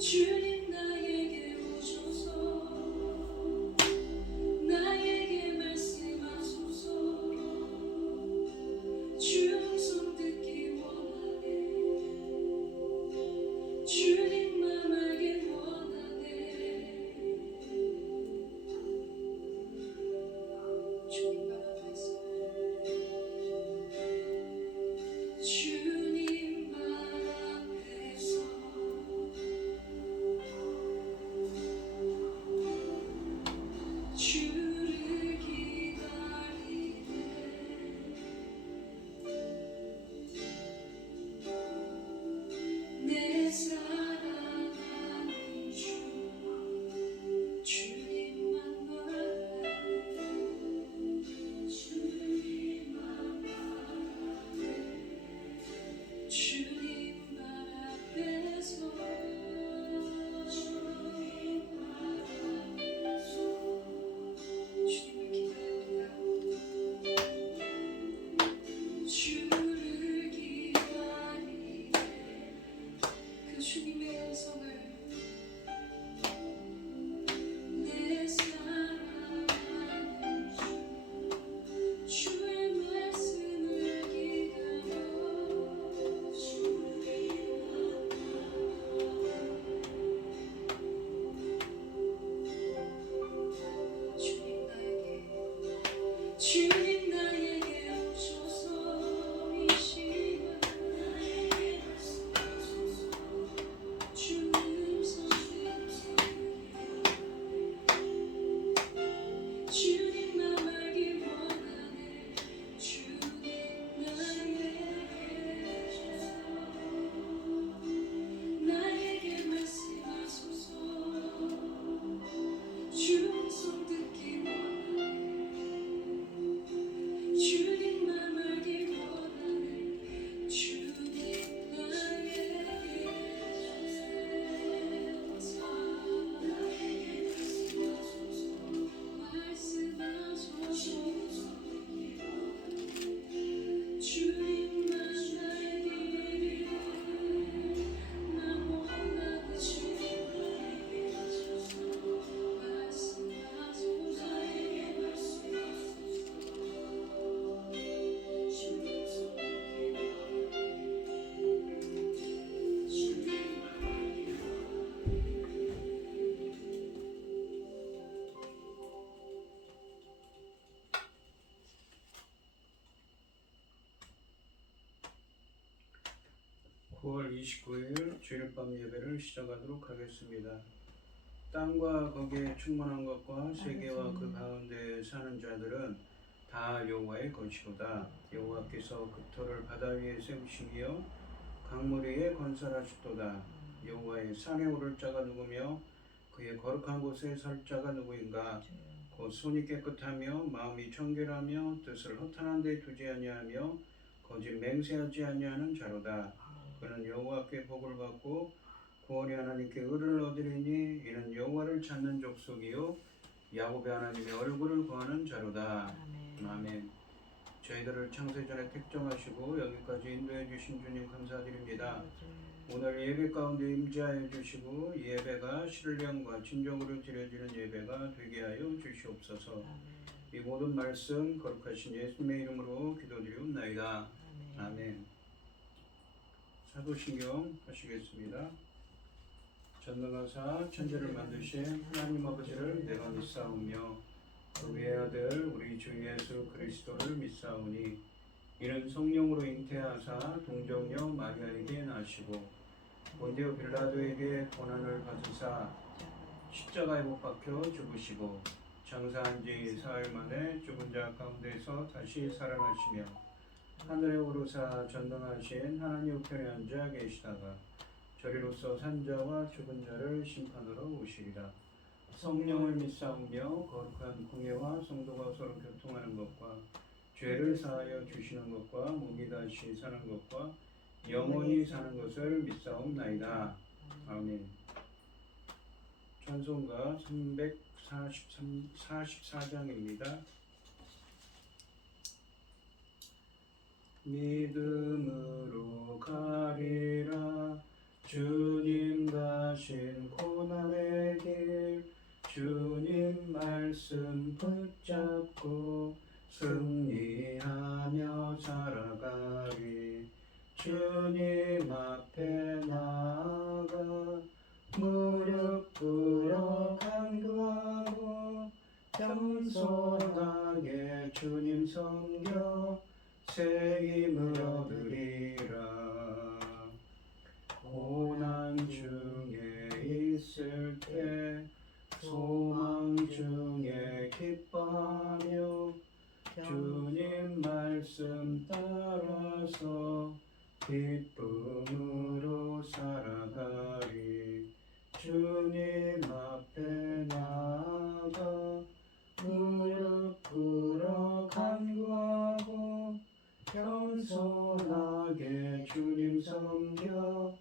주님 나에게 오셔서 나에게 말씀하소서. 주님 손 듣기 원하네. 주님 맘 알기 원하네. 주님 말 앞에서 주님 말 앞에서 주를 기다리네. 내 사랑하는 주 주님만 바라네. 주님만 바라네. 주님 말 앞에서 주님 말 앞에서 주님을 기다립니다. 주를 기다리네. 그 주님의 음성을 내 사랑하는 주 주의 말씀을 기다려. 주님 나에게 오셔서 이 시간 나에게 말씀하소서. 주님 손 들어서 주님 맘 알기 원하네. 주님 나에게 말씀하소서. 주님 손 듣기 원하네. 주님 맘 알기 원하네. 주님 나에게 말씀하소서. 주님만 나의 길을 나 원하는 주님 나에게 말씀하소서. (9월 29일) 주일밤 예배를 시작하도록 하겠습니다. 땅과 거기에 충만한 것과 세계와 그 가운데 사는 자들은 다 여호와의 것이로다. 여호와께서 그 터를 바다 위에 세우시며 강물 위에 건설하셨도다. 여호와의 산에 오를 자가 누구며 그의 거룩한 곳에 설 자가 누구인가? 곧 손이 깨끗하며 마음이 청결하며 뜻을 허탄한 데 두지 아니하며 거짓 맹세하지 아니하는 자로다. 그는 여호와께 복을 받고 구원의 하나님께 의를 얻으리니 이는 여호와를 찾는 족속이요 야곱의 하나님의 얼굴을 구하는 자로다. 아멘. 저희들을 창세전에 택정하시고 여기까지 인도해 주신 주님 감사드립니다. 오늘 예배 가운데 임재하여 주시고 이 예배가 신령과 진정으로 드려지는 예배가 되게 하여 주시옵소서. 이 모든 말씀 거룩하신 예수님의 이름으로 기도드리옵나이다. 아멘. 사도신경 하시겠습니다. 전능하사 천지를 만드신 하나님 아버지를 내가 믿사오며 그의 아들 우리 주 예수 그리스도를 믿사오니 이는 성령으로 잉태하사 동정녀 마리아에게 나시고 본디오 빌라도에게 고난을 받으사 십자가에 못 박혀 죽으시고 장사한 지 사흘 만에 죽은 자 가운데서 다시 살아나시며 하늘에 오르사 전능하신 하나님 우편에 앉아 계시다가 저리로서 산자와 죽은 자를 심판하러 오시리라. 성령을 믿사오며 거룩한 공예와 성도가 서로 교통하는 것과 죄를 사하여 주시는 것과 몸이 다시 사는 것과 영원히 사는 것을 믿사옵나이다. 아멘. 찬송가 344장입니다. 믿음으로 가리라 주님과 인도하신 고난의 길 주님 말씀 붙잡고 승리하며 살아가리. 주님 앞에 나아가 무릎 꿇어 간구하고 겸손하게 주님 섬겨 새 힘을 얻으리라. 고난 중에 있을 때 소망 중에 기뻐하며 주님 말씀 따라서 기쁨으로 살아가리. 주님 앞에 나아가 무릎 꿇어 간구하고 겸손하게 주님 섬겨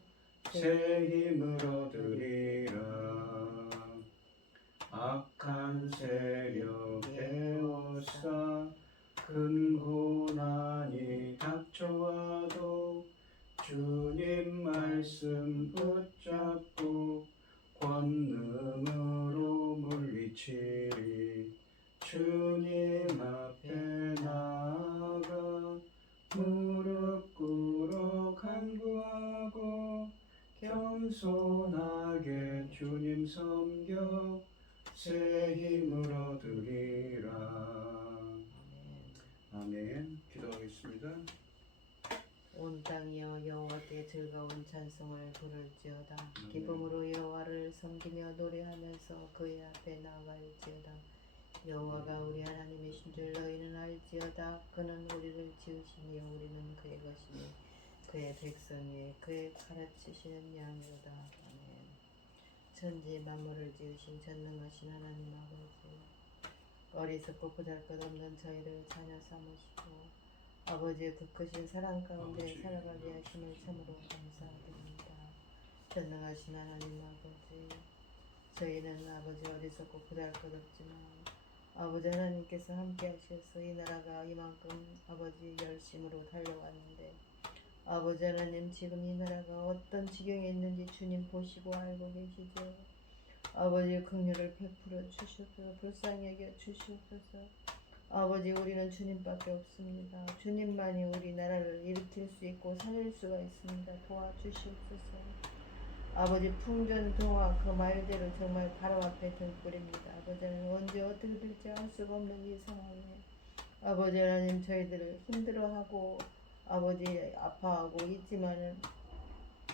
새 힘을 얻으리라. 악한 세력에 오사 큰 고난이 닥쳐와도 주님 말씀 붙잡고 권능으로 물리치리. 주님 앞에 나아가 무릎 꿇어 간구하고 겸손하게 주님 섬겨 새 힘을 얻으리라. 아멘. 기도하겠습니다. 온 땅이여 여호와께 즐거운 찬송을 부를지어다. 기쁨으로 여호와를 섬기며 노래하면서 그의 앞에 나아갈지어다. 여호와가 우리 하나님이신 줄 너희는 알지어다. 그는 우리를 지으시니 우리는 그의 것이니 그의 백성이 그의 가르치시는 양이로다. 아멘. 천지 만물을 지으신 전능하신 하나님 아버지, 어리석고 보잘것없는 저희를 자녀 삼으시고 아버지의 그 크신 사랑 가운데 살아가게 하심을 참으로 감사드립니다. 전능하신 하나님 아버지, 저희는 아버지 어리석고 보잘것없지만 아버지 하나님께서 함께 하셔서 이 나라가 이만큼 아버지 열심으로 달려왔는데 아버지 하나님 지금 이 나라가 어떤 지경에 있는지 주님 보시고 알고 계시죠. 아버지의 긍휼을 베풀어 주시옵소서. 불쌍히 여겨 주시옵소서. 아버지 우리는 주님밖에 없습니다. 주님만이 우리나라를 일으킬 수 있고 살릴 수가 있습니다. 도와주시옵소서. 아버지 풍전등화 그 말대로 정말 바로 앞에 등불입니다. 아버지 하나님 언제 어떻게 될지 알 수가 없는 이 상황에 아버지 하나님 저희들을 힘들어하고 아버지 아파하고 있지만은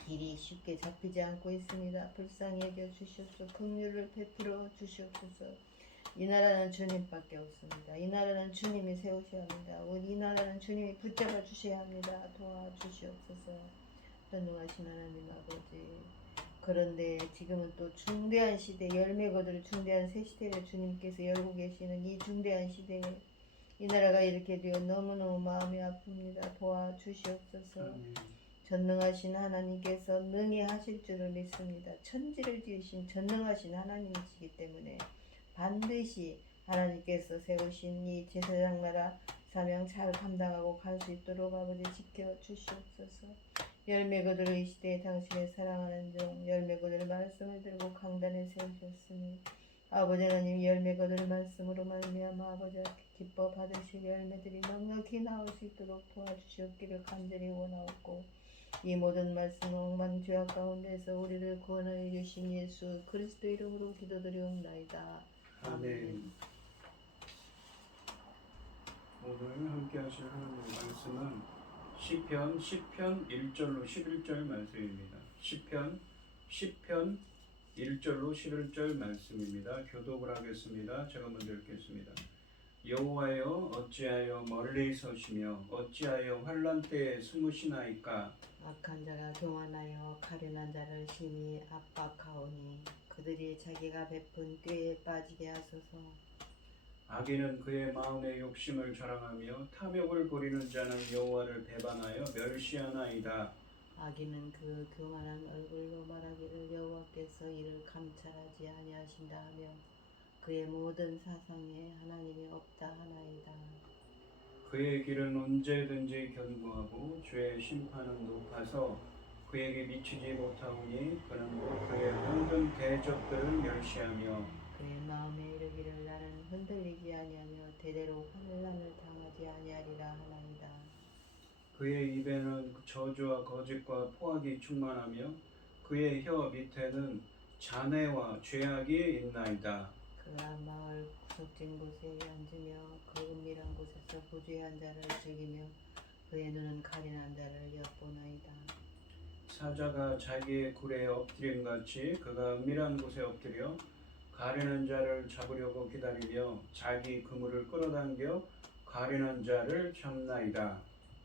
길이 쉽게 잡히지 않고 있습니다. 불쌍히 여겨 주시옵소서. 긍휼을 베풀어 주시옵소서. 이 나라는 주님밖에 없습니다. 이 나라는 주님이 세우셔야 합니다. 이 나라는 주님이 붙잡아 주셔야 합니다. 도와주시옵소서. 전능하신 하나님 아버지, 그런데 지금은 또 중대한 시대, 열매 거둘 중대한 새 시대를 주님께서 열고 계시는 이 중대한 시대에 이 나라가 이렇게 되어 너무너무 마음이 아픕니다. 도와주시옵소서. 아멘. 전능하신 하나님께서 능히 하실 줄을 믿습니다. 천지를 지으신 전능하신 하나님이시기 때문에 반드시 하나님께서 세우신 이 제사장 나라 사명 잘 감당하고 갈 수 있도록 아버지 지켜주시옵소서. 열매 거둘 이 시대에 당신의 사랑하는 종 열매 거둘 말씀을 들고 강단에 세우셨으니 아버지 하나님 열매 거둘 말씀으로 말미암아 아버지 기뻐 받으실 열매들이 넉넉히 나올 수 있도록 도와주시옵기를 간절히 원하옵고 이 모든 말씀 억만 죄악 가운데서 우리를 구원하여 주신 예수 그리스도 이름으로 기도드리옵나이다. 아멘. 오늘 함께 하실 하나님의 말씀은 시편 1절로 11절 말씀입니다. 시편 1절로 11절 말씀입니다. 교독을 하겠습니다. 제가 먼저 읽겠습니다. 여호와여 어찌하여 멀리 서시며 어찌하여 환난 때에 숨으시나이까. 악한 자가 교만하여 가련한 자를 심히 압박하오니 그들이 자기가 베푼 꾀에 빠지게 하소서. 악인은 그의 마음의 욕심을 자랑하며 탐욕을 부리는 자는 여호와를 배반하여 멸시하나이다. 악인은 그 교만한 얼굴로 말하기를 여호와께서 이를 감찰하지 아니하신다 하며 그의 모든 사상에 하나님이 없다 하나이다. 그의 길은 언제든지 견고하고 주의 심판은 높아서 그에게 미치지 못하오니 그는 곧 그의 모든 대적들을 멸시하며 그의 마음에 이르기를 나는 흔들리지 아니하며 대대로 환난을 당하지 아니하리라 하나이다. 그의 입에는 저주와 거짓과 포악이 충만하며 그의 혀 밑에는 잔해와 죄악이 있나이다. 그가 마을 구석진 곳에 앉으며 그 은밀한 곳에서 부주의한 자를 즐기며 그의 눈은 가련한 자를 엿보나이다. 사자가 자기의 굴에 엎드림 같이 그가 은밀한 곳에 엎드려 가련한 자를 잡으려고 기다리며 자기 그물을 끌어당겨 가련한 자를 잡나이다.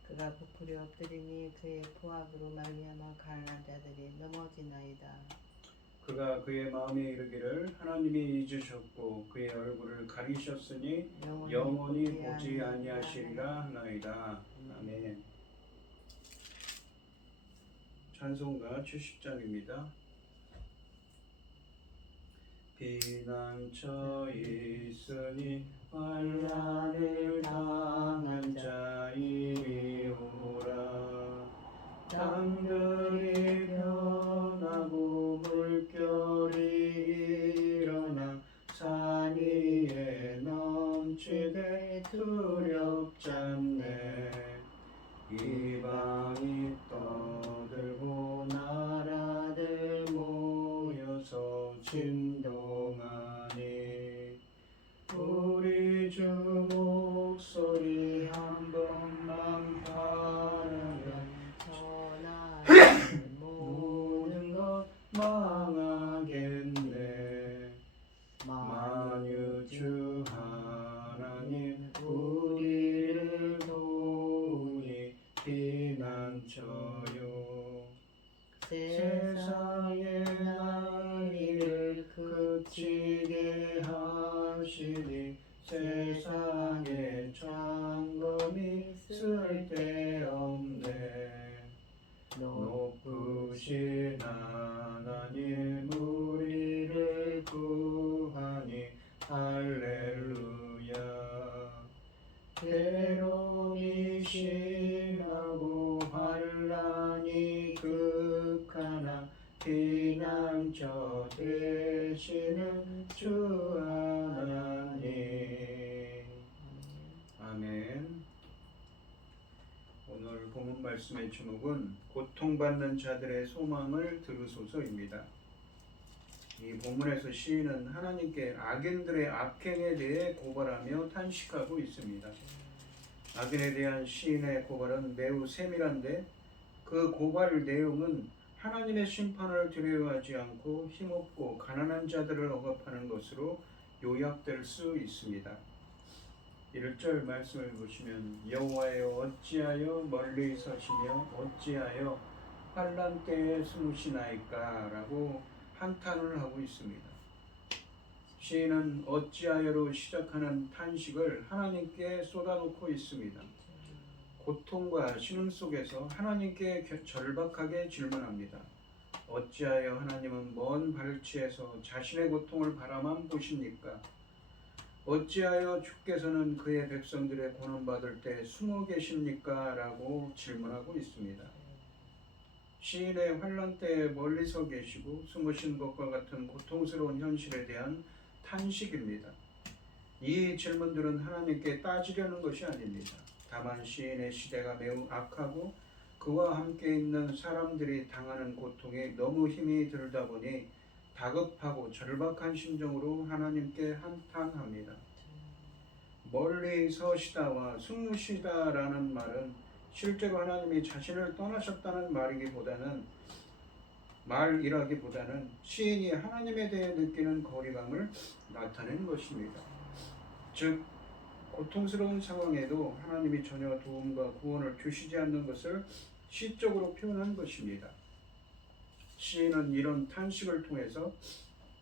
그가 부풀려 엎드리니 그의 포악으로 말미암아 가난한 자들이 넘어지나이다. 그가 그의 마음에 이르기를 하나님이 잊으셨고 그의 얼굴을 가리셨으니 영원히 보지 아니하시리라 하나이다. 아멘. 찬송가 70장입니다. 비난처 있으니 환난을 당한 자 이리 오라. 땅들이 변하고 물결이 일어나 산 위에 넘치되 두렵잖네. 이방이 떠들고 나라들 모여서 진동하니 우리 주 목소리 한 번만 바라면 전하는 모든 것 망하겠네. 만유주 하나님 우리를 도우니 피난처요. 세상의 난리를 그치게 하시니 세상에 창검이 쓸데없네. 높으신 하나님 우리를 구하니 할렐루야. 괴로움이 심하고 환난이 극하나 피난처 되시는 주 하나님. 아멘. 오늘 본문 말씀의 제목은 고통받는 자들의 소망을 들으소서입니다. 이 본문에서 시인은 하나님께 악인들의 악행에 대해 고발하며 탄식하고 있습니다. 악인에 대한 시인의 고발은 매우 세밀한데 그 고발 내용은 하나님의 심판을 두려워하지 않고 힘없고 가난한 자들을 억압하는 것으로 요약될 수 있습니다. 1절 말씀을 보시면 여호와여 어찌하여 멀리 서시며 어찌하여 환난 때에 숨으시나이까 라고 한탄을 하고 있습니다. 시인은 어찌하여로 시작하는 탄식을 하나님께 쏟아놓고 있습니다. 고통과 신음 속에서 하나님께 절박하게 질문합니다. 어찌하여 하나님은 먼 발치에서 자신의 고통을 바라만 보십니까? 어찌하여 주께서는 그의 백성들의 고난받을 때 숨어 계십니까? 라고 질문하고 있습니다. 시인의 환난 때에 멀리서 계시고 숨으신 것과 같은 고통스러운 현실에 대한 탄식입니다. 이 질문들은 하나님께 따지려는 것이 아닙니다. 다만 시인의 시대가 매우 악하고 그와 함께 있는 사람들이 당하는 고통에 너무 힘이 들다 보니 다급하고 절박한 심정으로 하나님께 한탄합니다. 멀리 서시다와 숨으시다라는 말은 실제로 하나님이 자신을 떠나셨다는 말이라기보다는 시인이 하나님에 대해 느끼는 거리감을 나타낸 것입니다. 즉 고통스러운 상황에도 하나님이 전혀 도움과 구원을 주시지 않는 것을 시적으로 표현한 것입니다. 시인은 이런 탄식을 통해서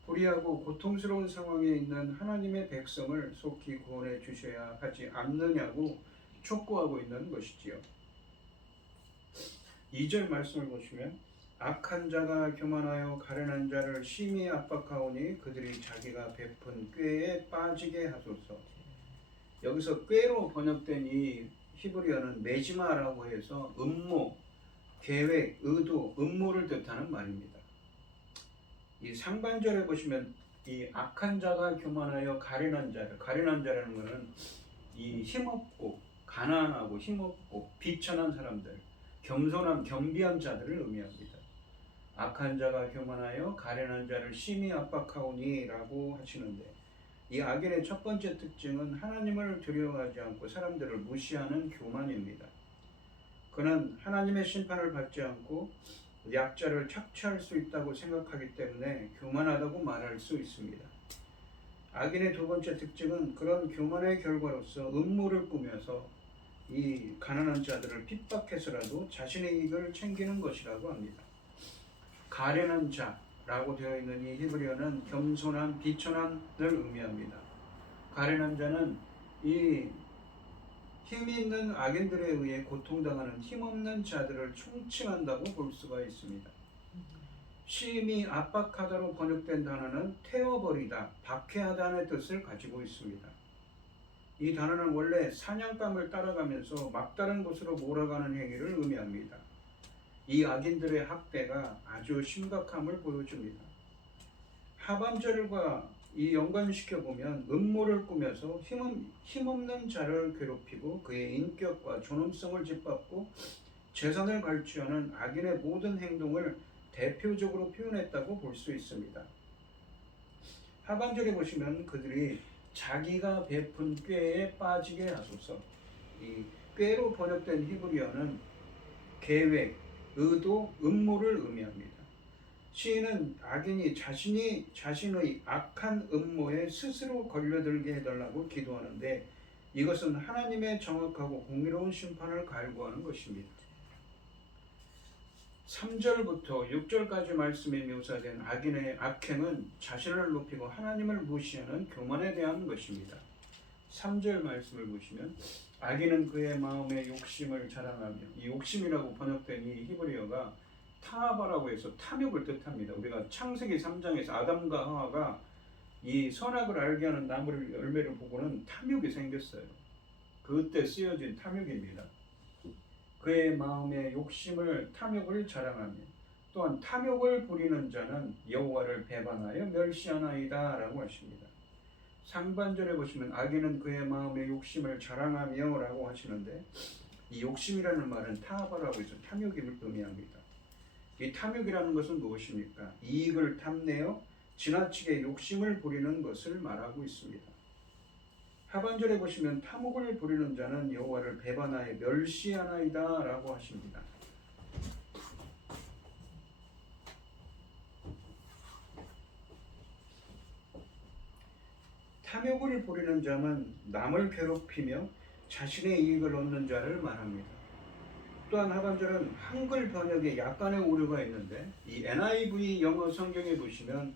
불의하고 고통스러운 상황에 있는 하나님의 백성을 속히 구원해 주셔야 하지 않느냐고 촉구하고 있는 것이지요. 2절 말씀을 보시면 악한 자가 교만하여 가련한 자를 심히 압박하오니 그들이 자기가 베푼 꾀에 빠지게 하소서. 여기서 꾀로 번역된 이 히브리어는 메지마라고 해서 음모, 계획, 의도, 음모를 뜻하는 말입니다. 이 상반절에 보시면 이 악한 자가 교만하여 가련한 자를, 가련한 자라는 것은 이 힘없고 가난하고 힘없고 비천한 사람들, 겸손한 겸비한 자들을 의미합니다. 악한 자가 교만하여 가련한 자를 심히 압박하오니라고 하시는데, 이 악인의 첫 번째 특징은 하나님을 두려워하지 않고 사람들을 무시하는 교만입니다. 그는 하나님의 심판을 받지 않고 약자를 착취할 수 있다고 생각하기 때문에 교만하다고 말할 수 있습니다. 악인의 두 번째 특징은 그런 교만의 결과로서 음모를 꾸며서 이 가난한 자들을 핍박해서라도 자신의 이익을 챙기는 것이라고 합니다. 가련한 자라고 되어 있는 이 히브리어는 겸손한, 비천한을 의미합니다. 가련한 자는 이 힘 있는 악인들에 의해 고통당하는 힘없는 자들을 총칭한다고 볼 수가 있습니다. 심히 압박하다로 번역된 단어는 태워버리다, 박해하다는 뜻을 가지고 있습니다. 이 단어는 원래 사냥감을 따라가면서 막다른 곳으로 몰아가는 행위를 의미합니다. 이 악인들의 학대가 아주 심각함을 보여줍니다. 하반절과 이 연관시켜 보면 음모를 꾸며서 힘없는 자를 괴롭히고 그의 인격과 존엄성을 짓밟고 재산을 갈취하는 악인의 모든 행동을 대표적으로 표현했다고 볼 수 있습니다. 하반절에 보시면 그들이 자기가 베푼 꾀에 빠지게 하소서. 이 꾀로 번역된 히브리어는 계획, 의도, 음모를 의미합니다. 시인은 악인이 자신의 악한 음모에 스스로 걸려들게 해달라고 기도하는데, 이것은 하나님의 정확하고 공의로운 심판을 갈구하는 것입니다. 3절부터 6절까지 말씀에 묘사된 악인의 악행은 자신을 높이고 하나님을 무시하는 교만에 대한 것입니다. 3절 말씀을 보시면 악인은 그의 마음의 욕심을 자랑하며, 이 욕심이라고 번역된 이 히브리어가 타하바라고 해서 탐욕을 뜻합니다. 우리가 창세기 3장에서 아담과 하와가 이 선악을 알게 하는 나무를 열매를 보고는 탐욕이 생겼어요. 그때 쓰여진 탐욕입니다. 그의 마음의 욕심을, 탐욕을 자랑하며, 또한 탐욕을 부리는 자는 여호와를 배반하여 멸시하나이다 라고 하십니다. 상반절에 보시면 악인은 그의 마음의 욕심을 자랑하며 라고 하시는데, 이 욕심이라는 말은 타하바라고 해서 탐욕임을 의미합니다. 이 탐욕이라는 것은 무엇입니까? 이익을 탐내어 지나치게 욕심을 부리는 것을 말하고 있습니다. 하반절에 보시면 탐욕을 부리는 자는 여호와를 배반하여 멸시하나이다 라고 하십니다. 탐욕을 부리는 자는 남을 괴롭히며 자신의 이익을 얻는 자를 말합니다. 또한 하반절은 한글 번역에 약간의 오류가 있는데, 이 NIV 영어 성경에 보시면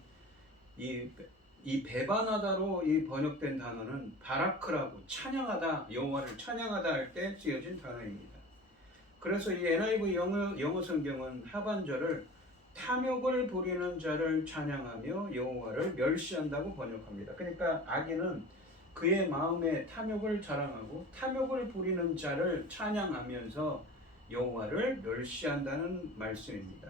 이 배반하다로 이 번역된 단어는 바라크라고, 찬양하다, 여호와를 찬양하다 할 때 쓰여진 단어입니다. 그래서 이 NIV 영어 성경은 하반절을 탐욕을 부리는 자를 찬양하며 여호와를 멸시한다고 번역합니다. 그러니까 악인은 그의 마음에 탐욕을 자랑하고 탐욕을 부리는 자를 찬양하면서 여호와를 멸시한다는 말씀입니다.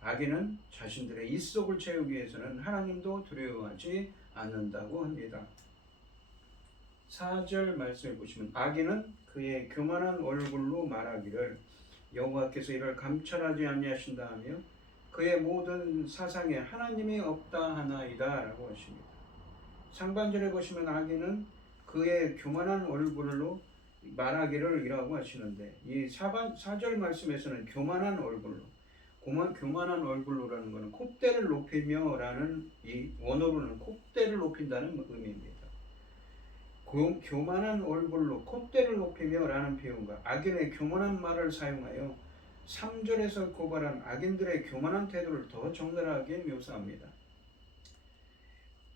악인은 자신들의 입속을 채우기 위해서는 하나님도 두려워하지 않는다고 합니다. 4절 말씀을 보시면 악인은 그의 교만한 얼굴로 말하기를 여호와께서 이를 감찰하지 아니하신다 하며 그의 모든 사상에 하나님이 없다 하나이다 라고 하십니다. 상반절에 보시면 악인은 그의 교만한 얼굴로 말하기를 이라고 하시는데, 이 4절 말씀에서는 교만한 얼굴로, 교만한 얼굴로라는 것은 콧대를 높이며 라는, 이 원어로는 콧대를 높인다는 의미입니다. 교만한 얼굴로 콧대를 높이며 라는 표현과 악인의 교만한 말을 사용하여 3절에서 고발한 악인들의 교만한 태도를 더 적나라하게 묘사합니다.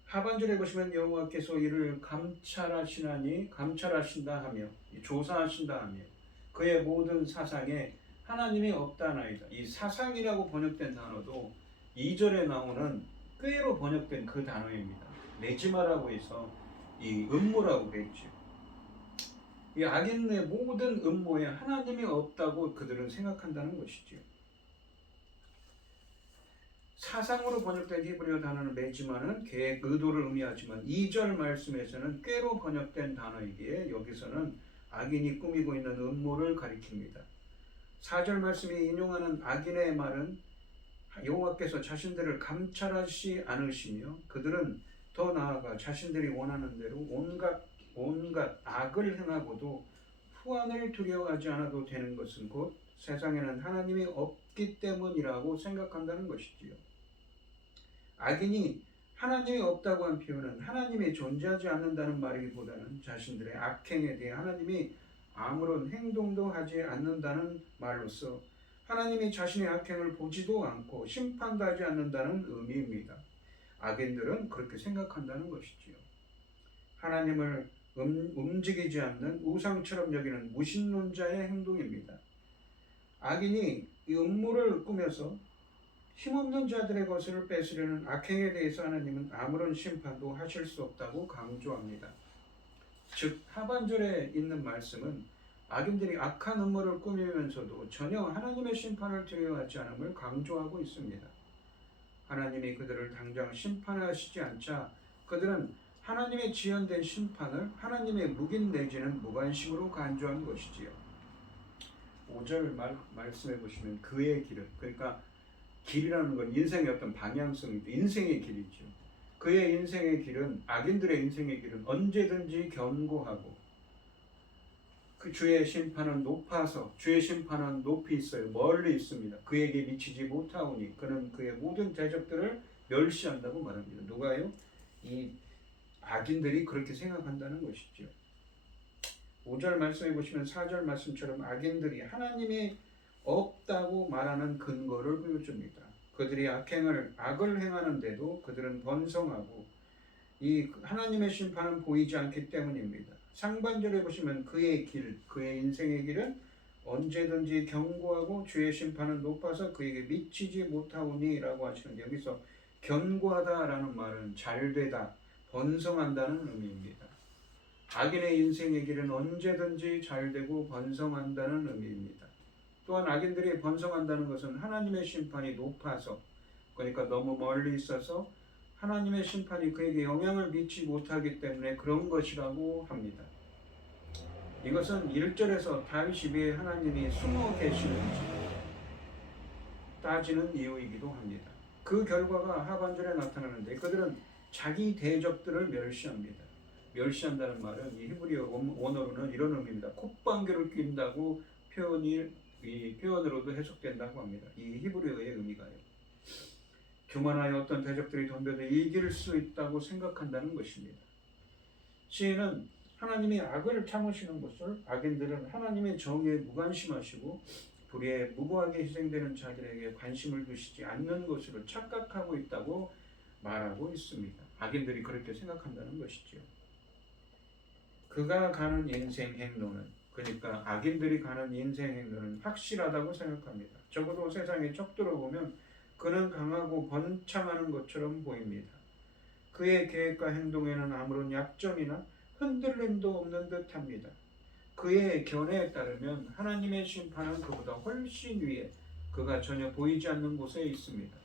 하반절에 보시면 여호와께서 이를 감찰하신다 하며, 조사하신다 하며 그의 모든 사상에 하나님이 없다나이다. 이 사상이라고 번역된 단어도 2절에 나오는 꾀로 번역된 그 단어입니다. 내지마라고 해서 이 음모라고 되어있죠. 이 악인의 모든 음모에 하나님이 없다고 그들은 생각한다는 것이죠. 사상으로 번역된 히브리어 단어는 매지만은 계획, 의도를 의미하지만 2절 말씀에서는 꾀로 번역된 단어이기에 여기서는 악인이 꾸미고 있는 음모를 가리킵니다. 4절 말씀이 인용하는 악인의 말은 여호와께서 자신들을 감찰하시 않으시며 그들은 더 나아가 자신들이 원하는 대로 온갖 악을 행하고도 후환을 두려워하지 않아도 되는 것은 곧 세상에는 하나님이 없기 때문이라고 생각한다는 것이지요. 악인이 하나님이 없다고 한 표현은 하나님이 존재하지 않는다는 말이기보다는 자신들의 악행에 대해 하나님이 아무런 행동도 하지 않는다는 말로서 하나님이 자신의 악행을 보지도 않고 심판도 하지 않는다는 의미입니다. 악인들은 그렇게 생각한다는 것이지요. 하나님을 움직이지 않는 우상처럼 여기는 무신론자의 행동입니다. 악인이 이 음모를 꾸며서 힘없는 자들의 것을 뺏으려는 악행에 대해서 하나님은 아무런 심판도 하실 수 없다고 강조합니다. 즉 하반절에 있는 말씀은 악인들이 악한 음모를 꾸미면서도 전혀 하나님의 심판을 두려워하지 않음을 강조하고 있습니다. 하나님이 그들을 당장 심판하시지 않자 그들은 하나님의 지연된 심판을 하나님의 묵인 내지는 무관심으로 간주한 것이지요. 5절 말씀해 보시면 그의 길은, 그러니까 길이라는 건 인생의 어떤 방향성이죠. 인생의 길이죠. 그의 인생의 길은, 악인들의 인생의 길은 언제든지 견고하고 그 주의 심판은 높아서, 주의 심판은 높이 있어요. 멀리 있습니다. 그에게 미치지 못하오니 그는 그의 모든 대적들을 멸시한다고 말합니다. 누가요? 이 악인들이 그렇게 생각한다는 것이죠. 5절 말씀해 보시면 4절 말씀처럼 악인들이 하나님이 없다고 말하는 근거를 보여줍니다. 그들이 악을 행하는데도 그들은 번성하고 이 하나님의 심판은 보이지 않기 때문입니다. 상반절에 보시면 그의 길, 그의 인생의 길은 언제든지 견고하고 주의 심판은 높아서 그에게 미치지 못하오니 라고 하시는데 여기서 견고하다라는 말은 잘되다, 번성한다는 의미입니다. 악인의 인생의 길은 언제든지 잘되고 번성한다는 의미입니다. 또한 악인들이 번성한다는 것은 하나님의 심판이 높아서, 그러니까 너무 멀리 있어서 하나님의 심판이 그에게 영향을 미치지 못하기 때문에 그런 것이라고 합니다. 이것은 1절에서 다윗이 왜 하나님이 숨어 계시는지 따지는 이유이기도 합니다. 그 결과가 하반절에 나타나는데 그들은 자기 대적들을 멸시합니다. 멸시한다는 말은 이 히브리어 원어로는 이런 의미입니다. 콧방귀를 낀다고 이 표현으로도 해석된다고 합니다. 이 히브리어의 의미가요. 교만하여 어떤 대적들이 덤벼도 이길 수 있다고 생각한다는 것입니다. 시인은 하나님이 악을 참으시는 것을 악인들은 하나님의 정의에 무관심하시고 불의에 무고하게 희생되는 자들에게 관심을 두시지 않는 것으로 착각하고 있다고 말하고 있습니다. 악인들이 그렇게 생각한다는 것이죠. 그가 가는 인생 행로는, 그러니까 악인들이 가는 인생 행로는 확실하다고 생각합니다. 적어도 세상의 적들을 보면 그는 강하고 번창하는 것처럼 보입니다. 그의 계획과 행동에는 아무런 약점이나 흔들림도 없는 듯합니다. 그의 견해에 따르면 하나님의 심판은 그보다 훨씬 위에 그가 전혀 보이지 않는 곳에 있습니다.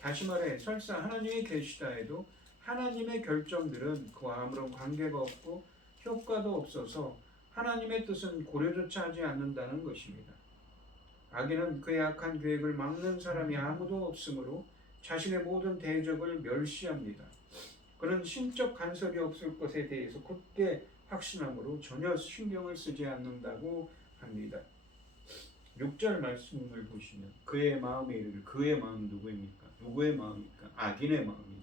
다시 말해 설사 하나님이 계시다 해도 하나님의 결정들은 그와 아무런 관계가 없고 효과도 없어서 하나님의 뜻은 고려조차 하지 않는다는 것입니다. 악인은 그의 악한 계획을 막는 사람이 아무도 없으므로 자신의 모든 대적을 멸시합니다. 그는 신적 간섭이 없을 것에 대해서 굳게 확신함으로 전혀 신경을 쓰지 않는다고 합니다. 6절 말씀을 보시면 그의 마음에 이르기를, 그의 마음은 누구입니까? 누구의 마음입니까? 악인의 마음이죠.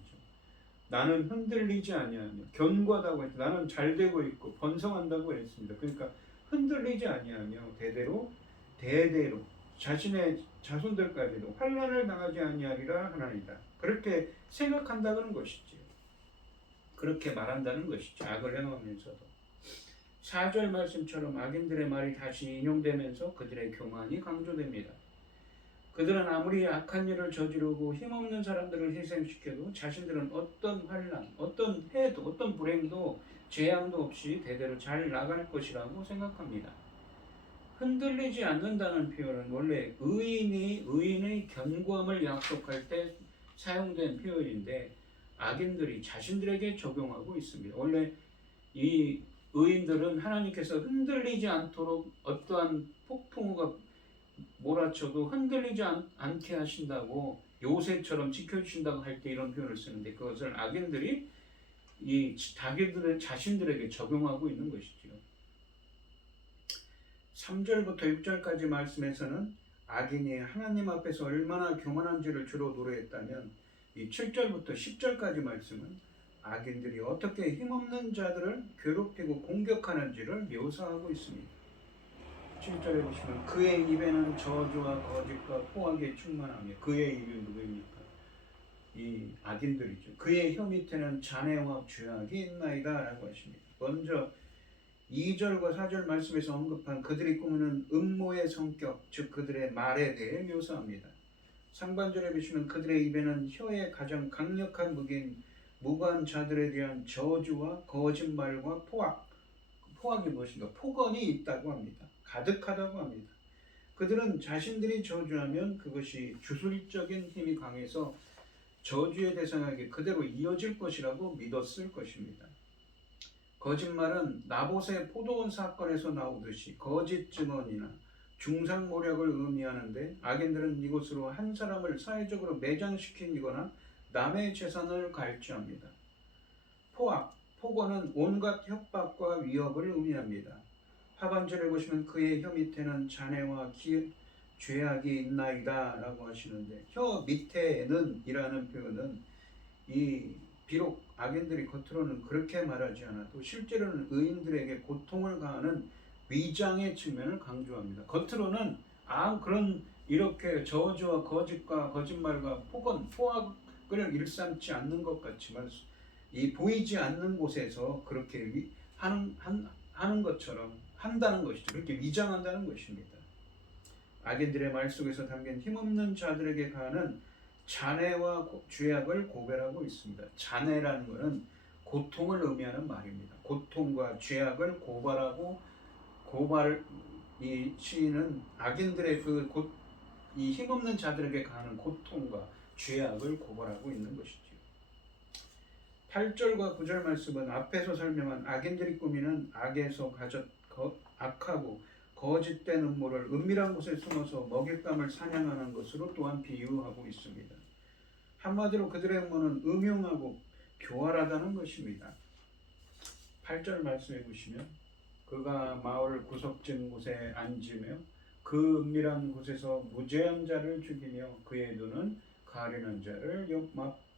나는 흔들리지 아니하며, 견고하다고 했죠. 나는 잘되고 있고 번성한다고 했습니다. 그러니까 흔들리지 아니하며 대대로 자신의 자손들까지도 환난을 당하지 아니하리라 하나이다. 그렇게 생각한다는 것이지. 그렇게 말한다는 것이죠. 악을 행하면서도. 4절 말씀처럼 악인들의 말이 다시 인용되면서 그들의 교만이 강조됩니다. 그들은 아무리 악한 일을 저지르고 힘없는 사람들을 희생시켜도 자신들은 어떤 환난, 어떤 해도, 어떤 불행도 재앙도 없이 대대로 잘 나갈 것이라고 생각합니다. 흔들리지 않는다는 표현은 원래 의인의 견고함을 약속할 때 사용된 표현인데 악인들이 자신들에게 적용하고 있습니다. 원래 이 의인들은 하나님께서 흔들리지 않도록 어떠한 폭풍우가 몰아쳐도 흔들리지 않게 하신다고 요새처럼 지켜주신다고 할 때 이런 표현을 쓰는데 그것을 악인들이 이 자기들의 자신들에게 적용하고 있는 것이죠. 3절부터 6절까지 말씀에서는 악인이 하나님 앞에서 얼마나 교만한지를 주로 노래했다면 이 7절부터 10절까지 말씀은 악인들이 어떻게 힘없는 자들을 괴롭히고 공격하는지를 묘사하고 있습니다. 7절에 보시면 그의 입에는 저주와 거짓과 포악이 충만하며 그의 입이 누구입니까? 이 악인들이죠. 그의 혀 밑에는 잔해와 죄악이 있나이다 라고 하십니다. 먼저 2절과 4절 말씀에서 언급한 그들이 꾸미는 음모의 성격, 즉 그들의 말에 대해 묘사합니다. 상반절에 보시면 그들의 입에는 혀의 가장 강력한 무기인 무고한 자들에 대한 저주와 거짓말과 포악이 무엇인가? 폭언이 있다고 합니다. 가득하다고 합니다. 그들은 자신들이 저주하면 그것이 주술적인 힘이 강해서 저주의 대상에게 그대로 이어질 것이라고 믿었을 것입니다. 거짓말은 나봇의 포도원 사건에서 나오듯이 거짓 증언이나 중상모략을 의미하는데 악인들은 이곳으로 한 사람을 사회적으로 매장시키거나 남의 재산을 갈취합니다. 폭언은 온갖 협박과 위협을 의미합니다. 하반절에 보시면 그의 혀 밑에는 잔해와 죄악이 있나이다 라고 하시는데 혀 밑에는 이라는 표현은 비록 악인들이 겉으로는 그렇게 말하지 않아도 실제로는 의인들에게 고통을 가하는 위장의 측면을 강조합니다. 겉으로는 그런 이렇게 저주와 거짓과 거짓말과 포악을 일삼지 않는 것 같지만 이 보이지 않는 곳에서 그렇게 하는 것처럼 한다는 것이죠. 그렇게 위장한다는 것입니다. 악인들의 말 속에서 담긴 힘없는 자들에게 가하는 잔해와 죄악을 고발하고 있습니다. 잔해라는 것은 고통을 의미하는 말입니다. 고통과 죄악을 이 시인은 악인들의 이 힘없는 자들에게 가하는 고통과 죄악을 고발하고 있는 것이죠. 8절과 9절 말씀은 앞에서 설명한 악인들이 꾸미는 악하고 거짓된 음모를 은밀한 곳에 숨어서 먹잇감을 사냥하는 것으로 또한 비유하고 있습니다. 한마디로 그들의 음모는 음흉하고 교활하다는 것입니다. 8절 말씀해 보시면 그가 마을 구석진 곳에 앉으며 그 은밀한 곳에서 무죄한 자를 죽이며 그의 눈은 가련한 자를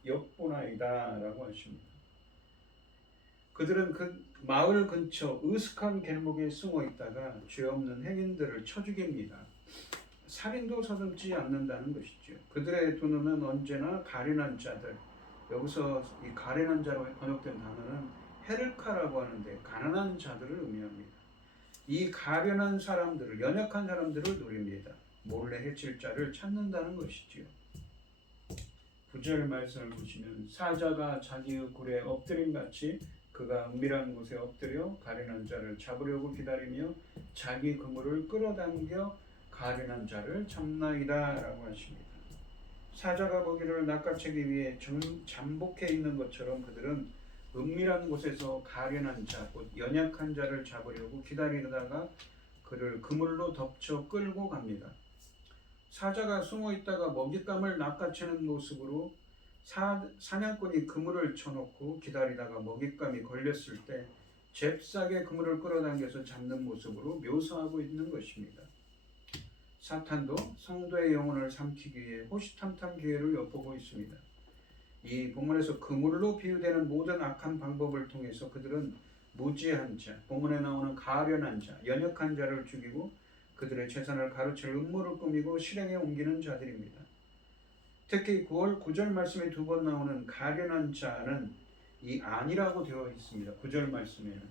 엿보나이다 라고 하십니다. 그들은 그 마을 근처 으슥한 길목에 숨어 있다가 죄 없는 행인들을 쳐 죽입니다. 살인도 서슴지 않는다는 것이죠. 그들의 두 눈은 언제나 가련한 자들, 여기서 이 가련한 자로 번역된 단어는 헤르카라고 하는데 가난한 자들을 의미합니다. 이 가련한 사람들을, 연약한 사람들을 노립니다. 몰래 해칠 자를 찾는다는 것이지요. 9절 말씀을 보시면 사자가 자기의 굴에 엎드림같이 그가 은밀한 곳에 엎드려 가련한 자를 잡으려고 기다리며 자기 그물을 끌어당겨 가련한 자를 잡나이다 라고 하십니다. 사자가 먹이를 낚아채기 위해 잠복해 있는 것처럼 그들은 은밀한 곳에서 가련한 자, 곧 연약한 자를 잡으려고 기다리다가 그를 그물로 덮쳐 끌고 갑니다. 사자가 숨어 있다가 먹잇감을 낚아채는 모습으로 사냥꾼이 그물을 쳐놓고 기다리다가 먹잇감이 걸렸을 때 잽싸게 그물을 끌어당겨서 잡는 모습으로 묘사하고 있는 것입니다. 사탄도 성도의 영혼을 삼키기 위해 호시탐탐 기회를 엿보고 있습니다. 이 본문에서 그물로 비유되는 모든 악한 방법을 통해서 그들은 무지한 자, 본문에 나오는 가련한 자, 연약한 자를 죽이고 그들의 재산을 가로챌 음모를 꾸미고 실행에 옮기는 자들입니다. 특히 9월 9절 말씀에 두 번 나오는 가련한 자는 이 안이라고 되어 있습니다. 9절 말씀에는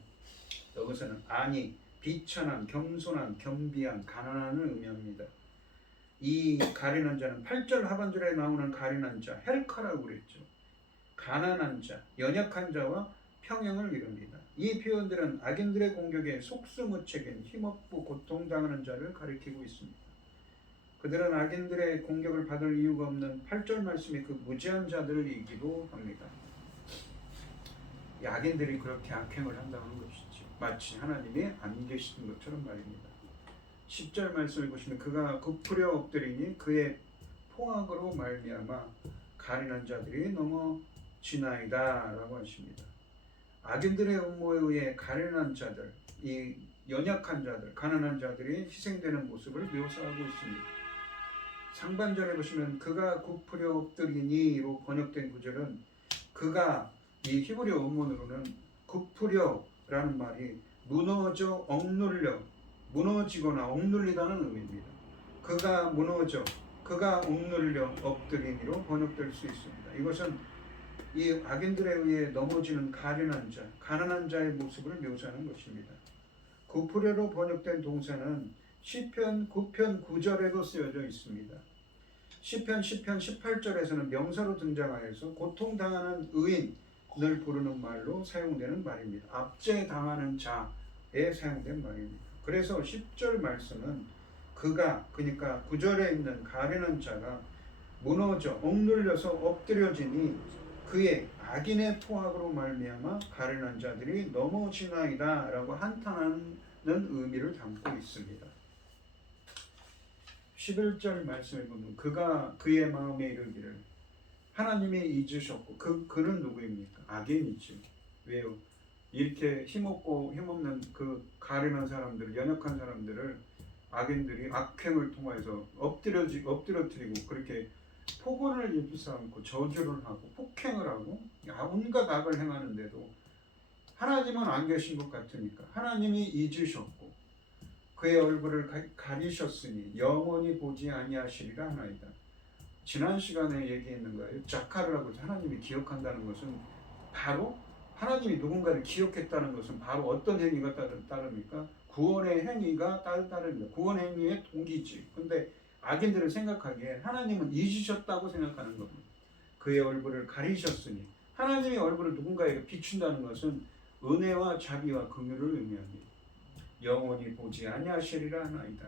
여기서는 안이 비천한, 겸손한, 겸비한, 가난한을 의미합니다. 이 가련한 자는 8절 하반절에 나오는 가련한 자, 헬카라고 그랬죠. 가난한 자, 연약한 자와 평행을 이룹니다. 이 표현들은 악인들의 공격에 속수무책인 힘없고 고통당하는 자를 가리키고 있습니다. 그들은 악인들의 공격을 받을 이유가 없는 8절 말씀이 그 무지한 자들을 이기도 합니다. 이 악인들이 그렇게 악행을 한다는 것이죠. 마치 하나님이 안 계시는 것처럼 말입니다. 10절 말씀을 보시면 그가 굽으려 엎드리니 그의 포악으로 말미암아 가련한 자들이 넘어지나이다 라고 하십니다. 악인들의 음모에 의해 가련한 자들, 이 연약한 자들, 가난한 자들이 희생되는 모습을 묘사하고 있습니다. 상반절에 보시면 그가 굽으려 엎드리니로 번역된 구절은 그가 이 히브리어 원문으로는 굽으려라는 말이 무너져 억눌려 무너지거나 억눌리다는 의미입니다. 그가 무너져 그가 억눌려 엎드리니로 번역될 수 있습니다. 이것은 이 악인들에 의해 넘어지는 가련한 자, 가난한 자의 모습을 묘사하는 것입니다. 굽으려로 번역된 동사는 시편 9편 9절에도 쓰여져 있습니다. 시편 18절에서는 명사로 등장하여서 고통당하는 의인을 부르는 말로 사용되는 말입니다. 압제당하는 자에 사용된 말입니다. 그래서 10절 말씀은 그가, 그러니까 9절에 있는 가련한 자가 무너져 억눌려서 엎드려지니 그의 악인의 포악으로 말미암아 가련한 자들이 넘어지나이다 라고 한탄하는 의미를 담고 있습니다. 11절 말씀을 보면 그가 그의 마음에 이르기를 하나님이 잊으셨고 그는 누구입니까? 악인이지. 왜요? 이렇게 힘없고 힘없는 그 가련한 사람들, 연약한 사람들을 악인들이 악행을 통해서 엎드려뜨리고 그렇게 폭언을 입히지 않고 저주를 하고 폭행을 하고 온갖 악을 행하는데도 하나님은 안 계신 것 같으니까 하나님이 잊으셨고 그의 얼굴을 가리셨으니 영원히 보지 아니하시리라 하나이다. 지난 시간에 얘기했는 거예요. 자카르라고 하나님이 기억한다는 것은 바로 하나님이 누군가를 기억했다는 것은 바로 어떤 행위가 따릅니까? 구원의 행위가 따릅니다. 구원 행위의 동기지. 근데 악인들은 생각하기에 하나님은 잊으셨다고 생각하는 겁니다. 그의 얼굴을 가리셨으니 하나님의 얼굴을 누군가에게 비춘다는 것은 은혜와 자비와 긍휼을 의미합니다. 영원히 보지 아니하시리라 하나이다.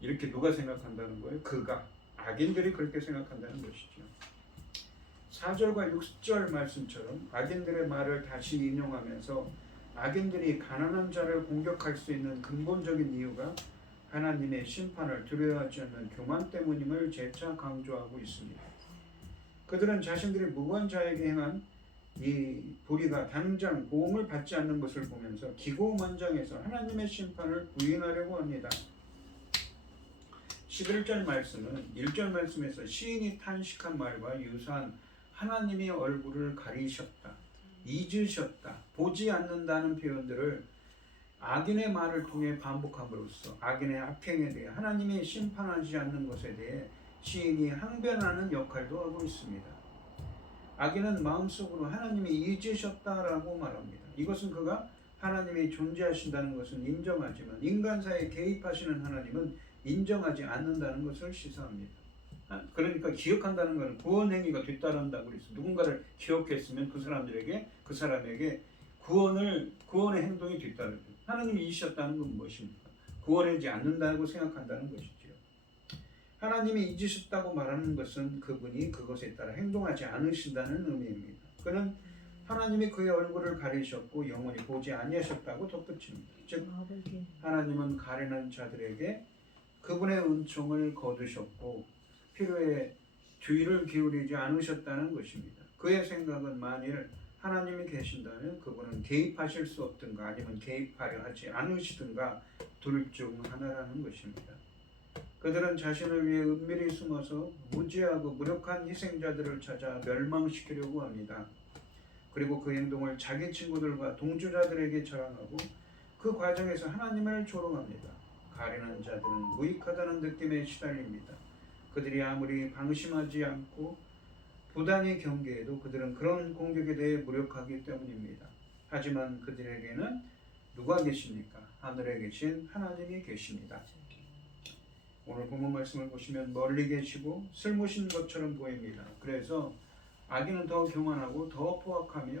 이렇게 누가 생각한다는 거예요? 그가. 악인들이 그렇게 생각한다는 것이죠. 4절과 6절 말씀처럼 악인들의 말을 다시 인용하면서 악인들이 가난한 자를 공격할 수 있는 근본적인 이유가 하나님의 심판을 두려워하지 않는 교만 때문임을 재차 강조하고 있습니다. 그들은 자신들이 무고한 자에게 행한 이 불의가 당장 보응을 받지 않는 것을 보면서 기고만장해서 하나님의 심판을 부인하려고 합니다. 11절 말씀은 1절 말씀에서 시인이 탄식한 말과 유사한 하나님의 얼굴을 가리셨다, 잊으셨다, 보지 않는다는 표현들을 악인의 말을 통해 반복함으로써 악인의 악행에 대해 하나님이 심판하지 않는 것에 대해 시인이 항변하는 역할도 하고 있습니다. 악인은 마음속으로 하나님이 잊으셨다라고 말합니다. 이것은 그가 하나님이 존재하신다는 것은 인정하지만 인간 사이에 개입하시는 하나님은 인정하지 않는다는 것을 시사합니다. 그러니까 기억한다는 것은 구원 행위가 뒤따른다고 그랬어요. 누군가를 기억했으면 그 사람에게 구원의 행동이 뒤따르죠. 하나님이 잊으셨다는 건 무엇입니까? 구원하지 않는다고 생각한다는 것이죠. 하나님이 잊으셨다고 말하는 것은 그분이 그것에 따라 행동하지 않으신다는 의미입니다. 그는 하나님이 그의 얼굴을 가리셨고 영원히 보지 아니하셨다고 덧붙입니다. 즉 하나님은 가련한 자들에게 그분의 은총을 거두셨고 필요에 주의를 기울이지 않으셨다는 것입니다. 그의 생각은 만일 하나님이 계신다면 그분은 개입하실 수 없든가 아니면 개입하려 하지 않으시든가 둘 중 하나라는 것입니다. 그들은 자신을 위해 은밀히 숨어서 무지하고 무력한 희생자들을 찾아 멸망시키려고 합니다. 그리고 그 행동을 자기 친구들과 동조자들에게 자랑하고 그 과정에서 하나님을 조롱합니다. 가련한 자들은 무익하다는 느낌에 시달립니다. 그들이 아무리 방심하지 않고 부단히 경계해도 그들은 그런 공격에 대해 무력하기 때문입니다. 하지만 그들에게는 누가 계십니까? 하늘에 계신 하나님이 계십니다. 오늘 본문 말씀을 보시면 멀리 계시고 슬무신 것처럼 보입니다. 그래서 악인은 더 교만하고 더 포악하며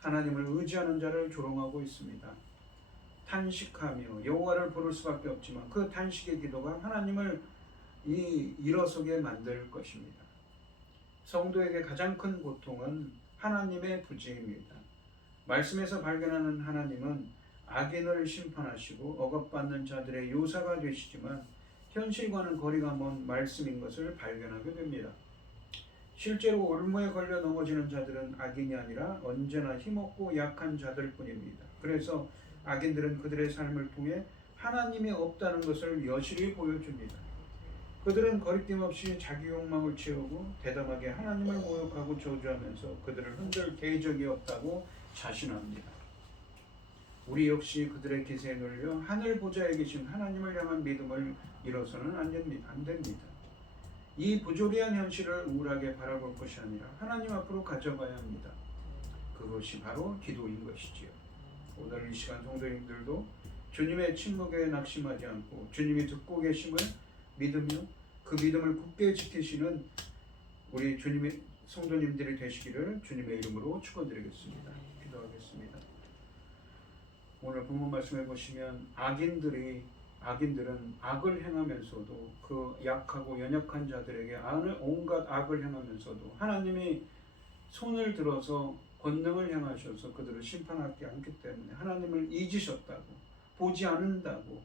하나님을 의지하는 자를 조롱하고 있습니다. 탄식하며 여호와를 부를 수밖에 없지만 그 탄식의 기도가 하나님을 일어서게 만들 것입니다. 성도에게 가장 큰 고통은 하나님의 부재입니다. 말씀에서 발견하는 하나님은 악인을 심판하시고 억압받는 자들의 요사가 되시지만 현실과는 거리가 먼 말씀인 것을 발견하게 됩니다. 실제로 올무에 걸려 넘어지는 자들은 악인이 아니라 언제나 힘없고 약한 자들 뿐입니다. 그래서 악인들은 그들의 삶을 통해 하나님이 없다는 것을 여실히 보여줍니다. 그들은 거리낌 없이 자기 욕망을 채우고 대담하게 하나님을 모욕하고 저주하면서 그들을 흔들 계적이 없다고 자신합니다. 우리 역시 그들의 기세에 눌려 하늘 보좌에 계신 하나님을 향한 믿음을 잃어서는 안 됩니다. 이 부조리한 현실을 우울하게 바라볼 것이 아니라 하나님 앞으로 가져가야 합니다. 그것이 바로 기도인 것이지요. 오늘 이 시간 성도님들도 주님의 침묵에 낙심하지 않고 주님이 듣고 계심을 믿으며 그 믿음을 굳게 지키시는 우리 주님의 성도님들이 되시기를 주님의 이름으로 축원드리겠습니다. 기도하겠습니다. 오늘 본문 말씀해 보시면 악인들은 악을 행하면서도 그 약하고 연약한 자들에게 온갖 악을 행하면서도 하나님이 손을 들어서 권능을 향하셔서 그들을 심판하지 않기 때문에 하나님을 잊으셨다고 보지 않는다고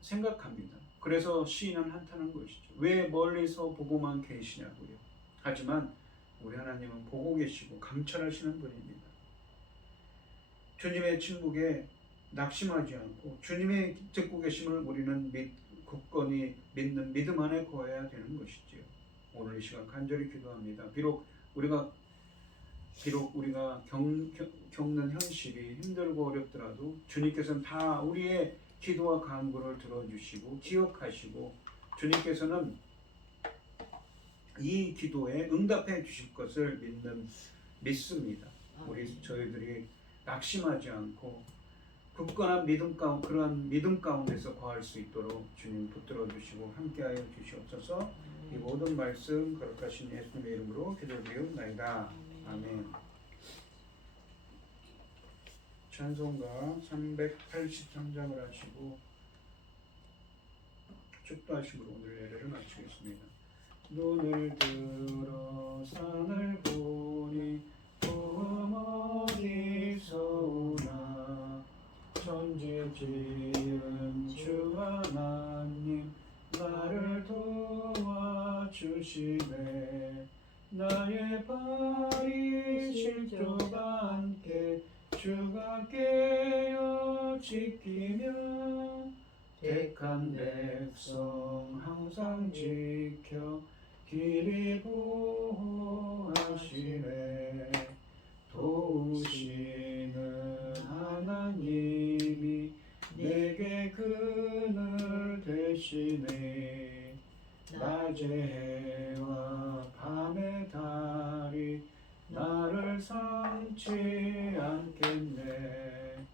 생각합니다. 그래서 시인은 한탄한 것이죠. 왜 멀리서 보고만 계시냐고요. 하지만 우리 하나님은 보고 계시고 감찰하시는 분입니다. 주님의 침묵에 낙심하지 않고 주님의 듣고 계심을 우리는 굳건히 믿는 믿음 안에 거해야 되는 것이지요. 오늘 이 시간 간절히 기도합니다. 비록 우리가 겪는 현실이 힘들고 어렵더라도 주님께서는 다 우리의 기도와 간구를 들어주시고 기억하시고 주님께서는 이 기도에 응답해 주실 것을 믿습니다. 저희들이 낙심하지 않고 굳건한 그러한 믿음 가운데서 거할 수 있도록 주님 붙들어 주시고 함께하여 주시옵소서. 이 모든 말씀 거룩하신 예수님의 이름으로 기도드리옵나이다. 아멘. 찬송가 383장을 하시고 축도하심으로 오늘 예배를 마치겠습니다. 눈을 들어 산을 보니 구름 어디서 오나 천지 지은 주 하나님 나를 도와주시네. 나의 발이 실족하 않게 주가 깨어 지키며 택한 백성 항상 지켜 길이 보호하시네. 도우시는 하나님이 내게 그늘 되시네. 낮의 해와 밤의 달이 나를 삼지 않겠네.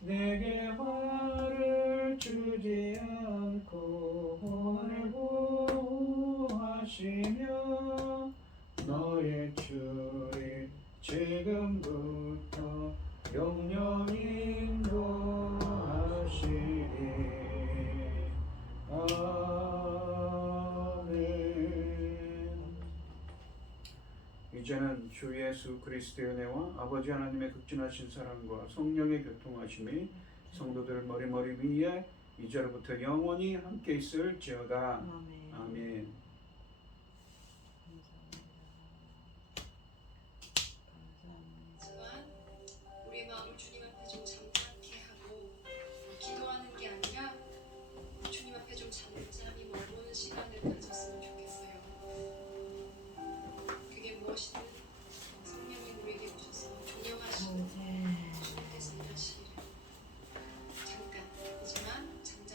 내게 화를 주지 않고 오늘 보호하시며 너의 주리 지금부터 영영 인도하시리. 이제는 주 예수 그리스도의 은혜와 아버지 하나님의 극진하신 사랑과 성령의 교통하심이 성도들 머리머리 위에 이제로부터 영원히 함께 있을지어다. 아멘. 하지만 우리의 마음을 주님 앞에 좀 잠잠케 하고 기도하는 게 아니라 주님 앞에 좀 잠잠히 머무는 시간을 가졌으면 좋겠어요. 그게 무엇이든